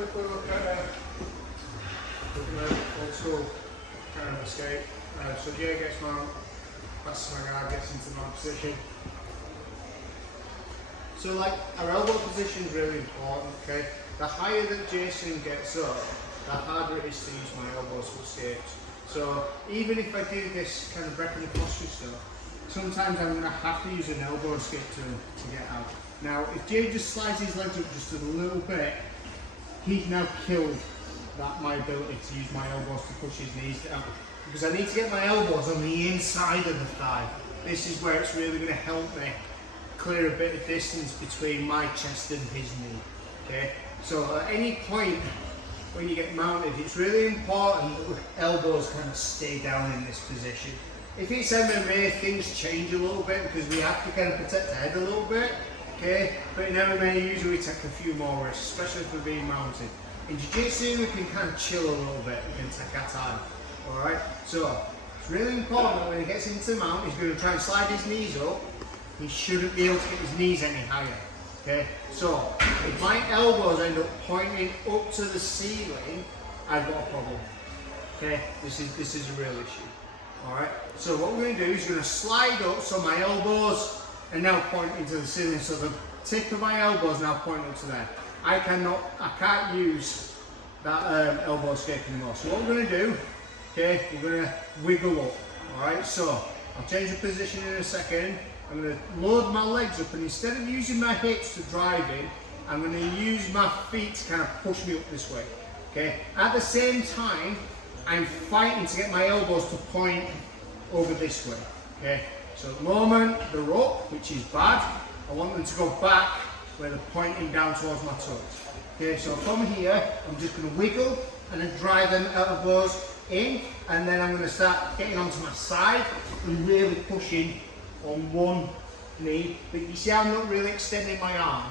quickly look at old school kind of escape. So Jay gets mount, passes my guard, gets into mount position. So like our elbow position is really important, okay? The higher that Jason gets up, the harder it is to use my elbows for escapes. So even if I do this kind of breaking the posture stuff, sometimes I'm going to have to use an elbow escape to get out. Now if Jay just slides his legs up just a little bit, he's now killed my ability to use my elbows to push his knees down. Because I need to get my elbows on the inside of the thigh. This is where it's really going to help me clear a bit of distance between my chest and his knee. Okay? So at any point when you get mounted, it's really important that the elbows kind of stay down in this position. If it's MMA, things change a little bit because we have to kind of protect the head a little bit. Okay? But in MMA, usually we take a few more risks, especially if we're being mounted. In Jiu-Jitsu, we can kind of chill a little bit, we can take our time. Alright? So, it's really important that when he gets into the mount, he's going to try and slide his knees up. He shouldn't be able to get his knees any higher. Okay? So, if my elbows end up pointing up to the ceiling, I've got a problem. Okay? This is a real issue. Alright? So what we're going to do is we're going to slide up so my elbows are now pointing to the ceiling. So the tip of my elbow is now pointing up to there. I can't use that elbow escape anymore. So what we're going to do, okay, we're going to wiggle up. Alright, so I'll change the position in a second. I'm going to load my legs up, and instead of using my hips to drive in, I'm going to use my feet to kind of push me up this way. Okay. At the same time, I'm fighting to get my elbows to point over this way. Okay. So at the moment they're up, which is bad. I want them to go back where they're pointing down towards my toes. Okay. So from here, I'm just going to wiggle and then drive them elbows in, and then I'm going to start getting onto my side and really pushing on one knee. But you see, I'm not really extending my arm.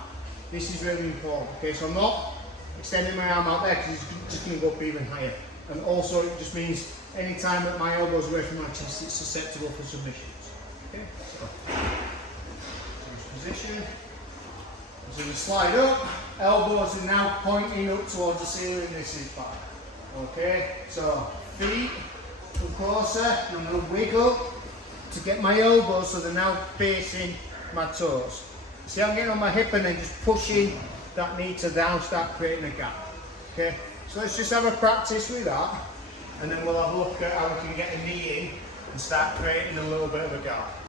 This is really important. Okay, so I'm not extending my arm out there because it's just going to go up even higher. And also, it just means any time that my elbow's away from my chest, it's susceptible for submissions. Okay, so change position. So we slide up, elbows are now pointing up towards the ceiling. This is bad. Okay, so feet come closer, and I'm going to wiggle to get my elbows so they're now facing my toes. See, I'm getting on my hip and then just pushing that knee to down, start creating a gap. Okay, so let's just have a practice with that, and then we'll have a look at how we can get a knee in and start creating a little bit of a gap.